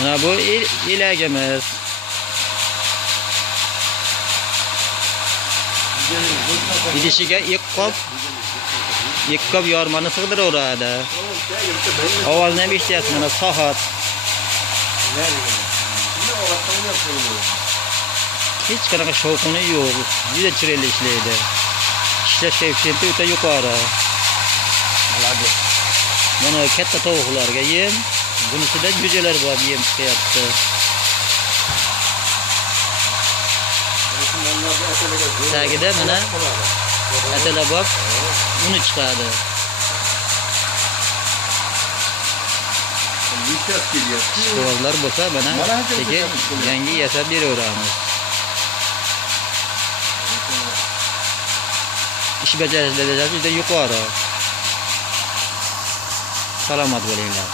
Mana bu elagimiz. Idishiga ikki kop yormani sig'diraveradi. Ovozni ham eshityapsiz, mana soat. Hech qanaqa shovqini yo'q. Juda chiroyli ishlaydi. Ishlash koeffitsiyenti o'ta yuqori. Mana katta tovuqlarga yem, bunisida jo'jalar bor, yem chiqyapti. Tagida mana atalar bor, uni chiqadi. Savollar bo'lsa mana sekin yangi yasab beraveramiz. Ish bajarish darajasi juda yuqori. Salomat bo'linglar.